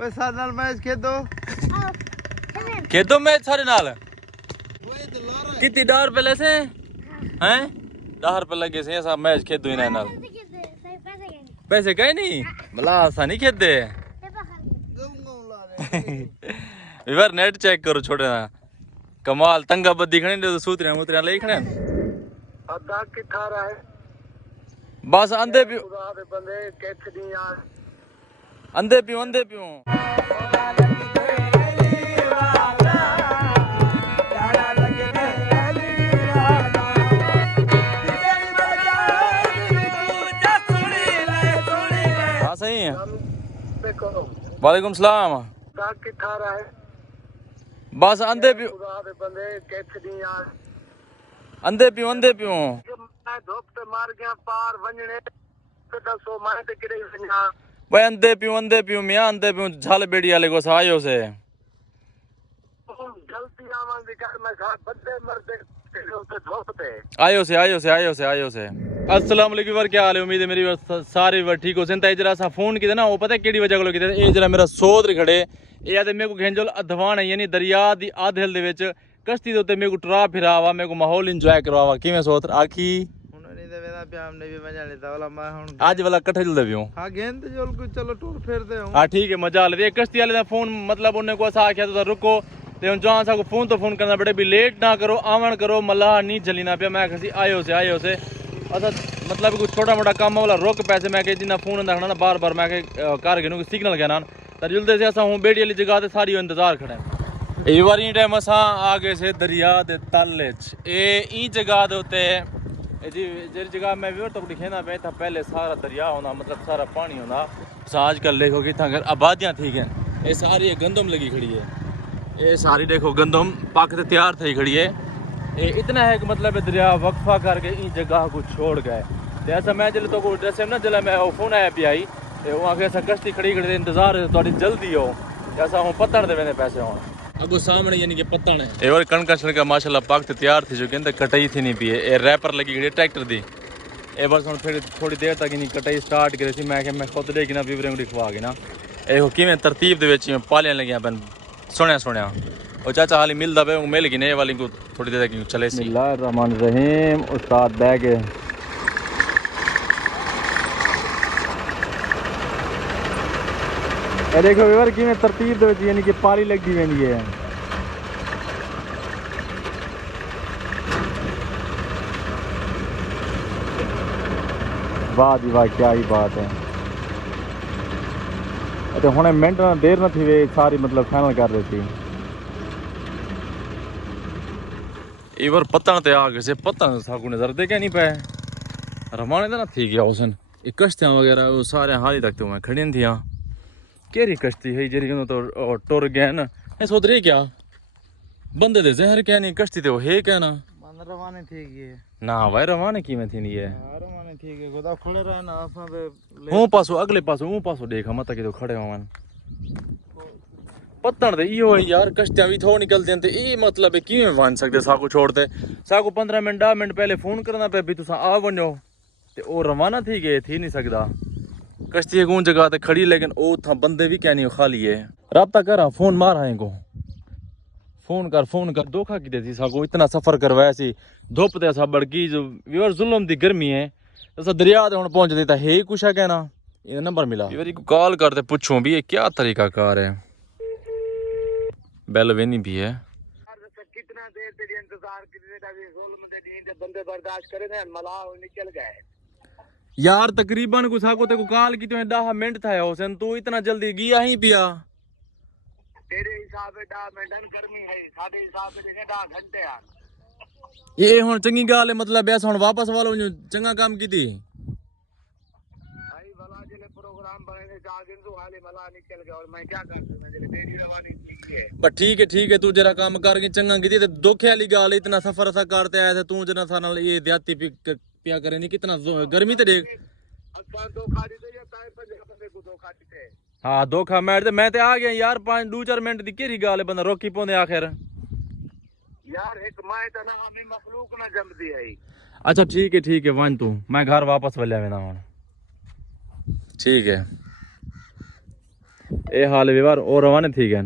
ਓਏ ਸਾਡੇ ਨਾਲ ਮੈਚ ਖੇਡੋ खेतो मैच सारे नाल कितनी $10 लैसे हैं 10 रुपए लगे से ऐसा मैच खेदो इन्हें नाल पैसे कहीं नहीं मला ऐसा नहीं खेदे यार नेट चेक करो छोटे ना कमाल तंगा बद्दी खड़े तो सूत्रियां मुत्रियां ले खड़े अद्धा किथा रहा है बस अंधे पियो खुदा दे बंदे किथ दी यार अंधे पियो हाँ सही है वालेकुम सलाम अद्धा किथा रहा है बस अंधे पियो खुदा दे बंदे किथ दी यार अंधे पियो मैं धुप ते मार गया पार वंजने ते दसो मैं ते किरे वंजा भाई अंधे पियो मियां अंधे पियो झाल बेड़ी वाले को आयो से गलती आवां दी कर मैं साथ बंदे मरदे ते धुप ते आयो से अस्सलाम वालेकुम यार क्या हाल है उम्मीद है मेरी सारे बार ठीक हो सेंता जरा सा फोन किया ना वो पता है केड़ी वजह को किया ये जरा मेरा सोदर खड़े ये आते मेरे को घेंजोल अधवान है यानी दरिया दी आधेल दे विच कश्ती दे उत्ते मेरे को टरा फिरावा मेरे को माहौल एंजॉय करवावा किवें सोदर आखी ਹੁਣ ਨਹੀਂ ਤੇ ਵੇਲਾ ਪਿਆ हमने भी मजा लेता वाला मैं ਹੁਣ आज वाला कट्ठे जल्दे पियो हां गेंद जोल को चलो टूर फेरते हूं हां ठीक है मजा ले कश्ती वाले दा फोन मतलब उन्हें को सा आख्या तो रुको ते हुन जहां सा को फोन तो फोन करना बड़े भी लेट ना करो आवन करो मल्ला नहीं जली ना पिया मैं कसी आयो से अच्छा मतलब कुछ छोटा मोटा काम वाला रोक पैसे मैं कह जिन्ना फोन देखना ना बार मैं घर गिनू सिग्नल गया ना तर जल्दी से असा हूं बेड़ी वाली जगह ते सारी इंतजार खड़े ए बारी टाइम असा आ गए से दरिया दे तल च ई जगह दे उते जी जेरी जगह मैं व्यूअर तो दिखेना पे था पहले सारा दरिया होना मतलब सारा पानी होना आजकल देखो कि था आबादियां ठीक है ये सारी गंदम लगी खड़ी है ये सारी देखो गंदम पक ते तैयार थी खड़ी है ये इतना है कि मतलब दरिया वक्फा करके इन जगह को छोड़ गए ऐसा मैं जल्द तो को जैसे ना जला मैं फोन आया पी आई वहाँ के कश्ती खड़ी इंतजार थोड़ी जल्दी हो ऐसा हूँ पत्थर दे पैसे हो अगो सामने यानी कि पत्थर है और कणक छणका माशाल्लाह पाक ते तैयार थी जो कहते कटाई थी नहीं पी है रैपर लगी खड़ी ट्रैक्टर दी ये बस हम फिर थोड़ी देर तक नहीं कटाई स्टार्ट करी थी मैं खुद लेके ना विवरे दिखवा के ना ये किमें तरतीब दे विच पालियां लगियां पन सुनिया और चाचा हाली मिलदा पे मिल गई ने वाली को थोड़ी देर तक चले सी बिस्मिल्लाहिर्रहमानिर्रहीम उस्ताद बैग ए देखो व्यूअर की में तरतीब दे यानी कि पाली लगी वेंदी है वाह जी वाह क्या ही बात है तो हुणे मिनट ना देर न थी वे सारी मतलब फाइनल कर रही थी इवर पत्तन ते आ गए से पत्तन साकू नजर दे क्या नहीं पाए रवाने तो ना थी गया उसन कश्तियां वगैरह वो सारे हाली तक तो मैं खड़ी थी केरी कश्ती है जेरी तो टुर गए ना ये सोच रही क्या बंदे दे जहर क्या नहीं कश्ती तो है क्या ना मन रवाने ठीक है ना भाई रवाने की में थी नहीं है रवाने ठीक है खुदा खड़े रहे ना असा पे हूं पासो अगले पासो हूं पासो देखा मत कि तो खड़े होवन पत्तन दे इहो है यार कश्तियां भी थो निकलदे ते ई मतलब किवें वन सकदे साकू छोड़ते साकू 15 मिनट 10 मिनट पहले फोन करना पे भी तुसा आ वणो ते ओ रवाना थी गए थी नहीं सकदा कश्ती कौन जगह ते खड़ी लेकिन ओ था बंदे भी क्या नहीं खाली है राब्ता करा फोन मार आए को फोन कर धोखा की देती साको इतना सफर करवाया सी धुप ते सा बड़की जो व्यूअर जुल्म दी गर्मी है तो दरिया ते हुन पहुंच देता है कुछ है कहना ये नंबर मिला व्यूअर को कॉल करते पूछूं भी ये क्या तरीका कार है बेल वेनी भी है कितना देर तेरी इंतजार करने का भी जुल्म दे नींद बंदे बर्दाश्त करे ना मला निकल गए यार तकरीबन कुछ को ते को कॉल की तो 10 मिनट था हुसैन तू इतना जल्दी गया ही पिया तेरे हिसाब से 10 मिनट गर्मी है साडे हिसाब से 10 घंटे यार ये हुन चंगी गाल है मतलब ऐसा हुन वापस वालो चंगा काम कीती भाई भला जले प्रोग्राम बने जागिन तो हाले मला निकल गया और मैं क्या कर सकता जले मेरी रवानी ठीक है तू जरा काम कर के चंगा कीती ते धोखे वाली गाल इतना सफर सा करते आया थे तू जना सा नाल ये देहाती पिया करे नहीं कितना गर्मी ते देख अच्छा धोखा दी ते ताए बंदे को धोखा दी हां धोखा मैं ते आ गया यार 5-2-4 मिनट दी केरी गाल है बंदा रोकी पोंदे आखिर यार एक माए तना हमें मखलूक ना जमदी है अच्छा ठीक है वन तू मैं घर वापस वल्या वेना हुन ठीक है ਇਹ ਹਾਲ ਵਿਵਹਾਰ ਉਹ ਰਵਾਨੇ थी गए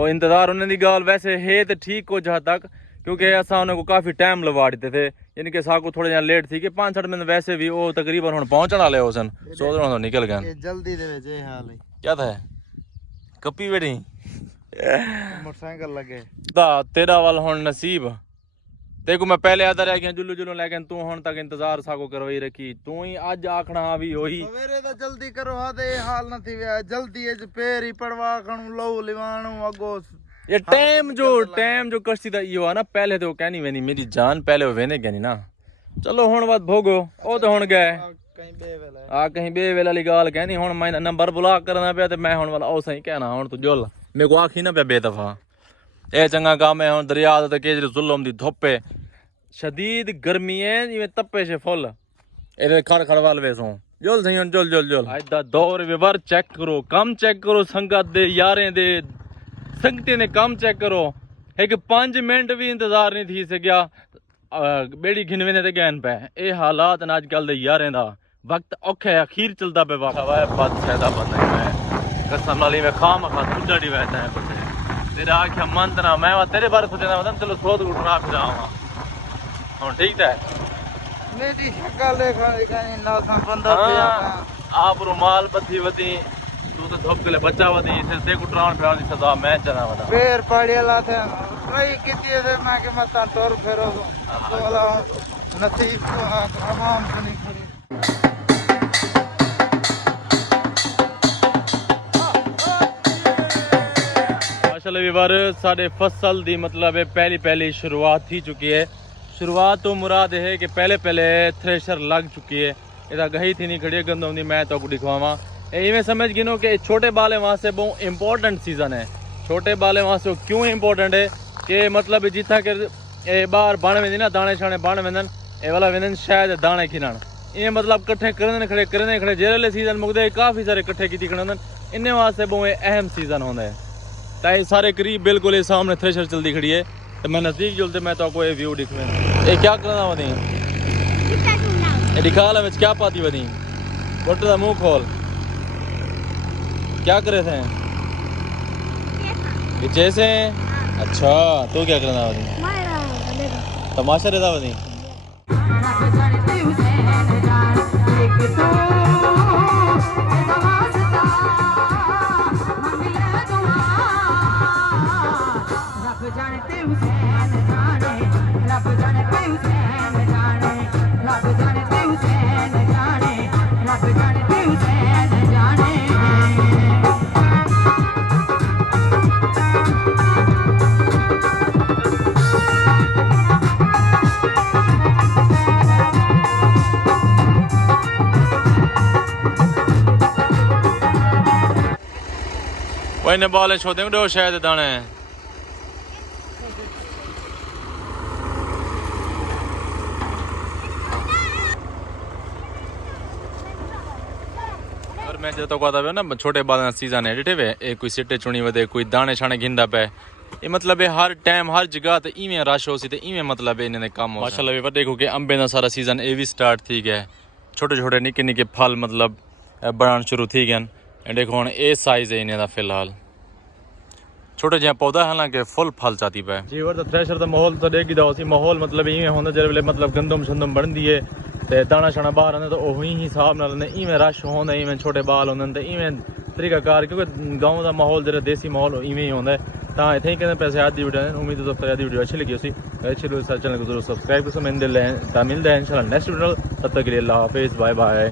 और इंतजार उन्हें दी गाल वैसे है तो ठीक कुछ हद तक क्योंकि असा उन्हें को काफ़ी टाइम लवा देते थे यानी कि साकू थोड़े जहाँ लेट थी कि 5-6 मिनट वैसे भी वो तकरीबन हुण पहुंचने वाले हो सन 14 तो निकल गए जल्दी दे विच ये हाल है क्या था कपी बेटी मोटरसाइकिल लगे तेरा वाल हुण नसीब देखो मैं पहले आता रह गया जुल्लू जुल्लू लेकिन तू हुण तक इंतजार साको करवाई रखी तू ही अज आखना भी होई सवेरे तो जल्दी करो हा दे हाल न थी वे जल्दी ए पैर ही पड़वा खणु लहू लिवाणु अगो ये टाइम जो कश्ती दा यो है ना पहले तो कहनी वेनी मेरी जान पहले वो वेने कहनी ना चलो हुण बात भोगो ओ तो हुण गए कहीं बे वेला कहीं बे वेला वाली गाल कहनी हुण मैं नंबर ब्लॉक करना पे ते मैं हुण वाला ओ सही कहना हुण तू जुल मेरे को आखी ना पे बेदफा ए चंगा काम है हुण दरिया ते केजरी जुल्म दी धुप्पे शदीद गर्मी है इवें तप्पे से फुल एदे खड़ खड़ वाल वेसो जुल सही हुण जुल आज दा दौर विवर चेक करो कम चेक करो संगत दे यारें दे संगते ने काम चेक करो एक 5 मिनट भी इंतजार नहीं थी सकिया बेड़ी घिनवे ने ते गैन पे ये हालात न अजकल दे यारें दा वक्त औखा है अखीर चलता पे वक्त हवा बात सैदा बंदा है कसम वाली में खाम खा तुझा डी वैसा है कुछ तेरा आख्या मंतना मैं तेरे बारे सोचना मतलब चलो सोच उठना फिर आवा हां ठीक है मेरी शक्ल देखा कहीं ना सा बंदा पे आप रुमाल पथी वती तू तो धोप के लिए बच्चा वती इसे देख उठराउन फिराउन दी सदा मैं चना वदा पैर पड़ेला थे रही किती से मैं के मत टोर फेरो तो वाला नसीब तो आवाम सुनी खड़ी माशाल्लाह विवर साडे फसल दी मतलब पहली शुरुआत थी चुकी है शुरुआत तो मुराद है कि पहले थ्रेशर लग चुकी है इधर गही थी नहीं खड़ी गंदम मैं तो आपको दिखवावा इवें समझ गिनो कि छोटे बाले वहाँ से बहुत इंपॉर्टेंट सीजन है छोटे बाले वहाँ से क्यों इंपॉर्टेंट है कि मतलब जितना कि बाहर बण वेंदी ना दाने शाने बण वेंदन ए वाला वेंदन शायद दाने खिनण ये मतलब कट्ठे करने खड़े जेरले सीजन मुकदे काफ़ी सारे कट्ठे की खड़े होंदन इन्हें वास्ते बहुत अहम सीजन होंदा है ताई सारे करीब बिल्कुल ये सामने थ्रेशर चलती खड़ी है तो मैं नज़दीक जुलते मैं तो आपको ये व्यू दिखवे ये क्या करना वधी ये दिखा ला क्या पाती वधी बोट दा मुंह खोल क्या करे थे ये जैसे अच्छा तू क्या करना वधी तमाशा रहता वधी वही ने बाल छोड़ देंगे शायद दाने और मैं जो तो कहता ना छोटे बाल सीजन है डिठे वे एक कोई सिट्टे चुनी वदे कोई दाने छाने गिंदा पे ये मतलब है हर टाइम हर जगह ते इवें रश हो सी ते इवें मतलब है इन्हें काम हो माशाल्लाह वे देखो कि अंबे दा सारा सीजन ए भी स्टार्ट थी गया छोटे छोटे निके निके फल मतलब बनाना शुरू थी गए देखो हुण ए साइज है इन्हें दा फिलहाल छोटे जहाँ पौधा हालांकि फुल फल चाती पे जीवर तो थ्रेशर दा माहौल तो देखी दा सी माहौल मतलब इवें होंदा जेरे वेले मतलब गंदम शंदम बनदी है ते दाना शाना बाहर आंदा तो ओही हिसाब नाल इवें रश होंदा इवें छोटे बाल होंदे ते इवें तरीकाकार क्योंकि गांव दा माहौल जेरा देसी माहौल इवें ही होंदा है तां इत्थे ही कहंदे पैसे आदि वीडियो उम्मीद है दोस्तों वीडियो अच्छी लगी उसी अच्छी लगी चैनल को जरूर सब्सक्राइब करो मिलते हैं इंशाल्लाह नेक्स्ट वीडियो तब तक के लिए अल्लाह हाफिज़ बाय बाय।